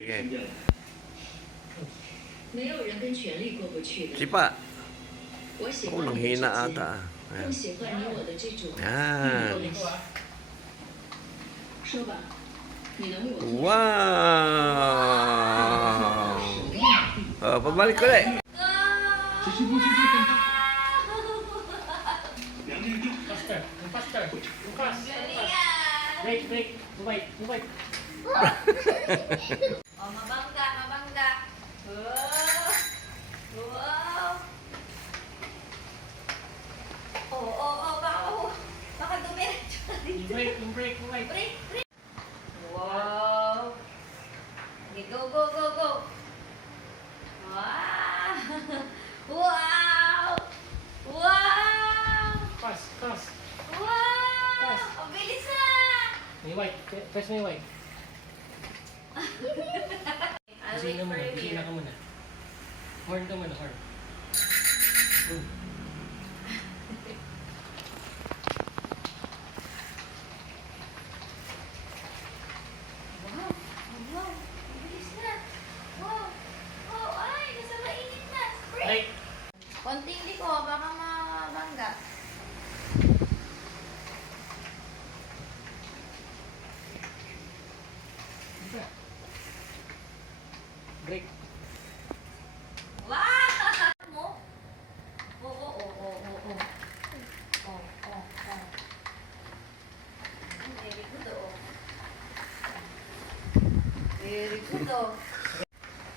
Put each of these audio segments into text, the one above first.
Okay. 没有人跟权力过不去的。 Sipa. 我喜 Oh, 欢 nanghina 你的直接 ata. 更 Ayan. 喜欢你我的这种。 Yan. 说吧，你能为我做什么？ Wow! Pabalik ulit. 只是不知这更大。两面就 Faster, faster, fast. Break, break, bubay, bubay. Oh, mabangga, mabangga. Wow. Wow. Baka dumiretso na dito. Break, break, bubay. Break, break. Wow. Okay, go, go, go, go. Wow. Wow. Wow. Fast, fast. Wow. Ang bilis na. May white, press may white. I'll Busina wait muna, for you busina here. ka muna. Horn ka muna, horn. Boom. Wow. Wow. Ang bilis na. Wow. Wow. Ay, nasa mainit na. Break. Break. Konting liko, baka mabangga. Break. Wow! Mo? Oo. Very good, oh. Very good, oh.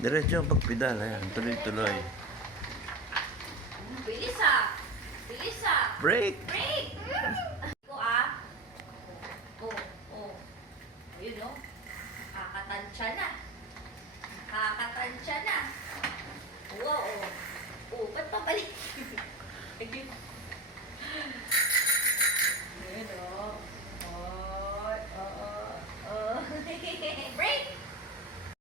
Diretso ang pagpidal. Ayan. Tuloy-tuloy. Bilis, ah. Bilis, ah. Break! Break! Iko, ah. Oh. Ayun, oh. Kakatansya na.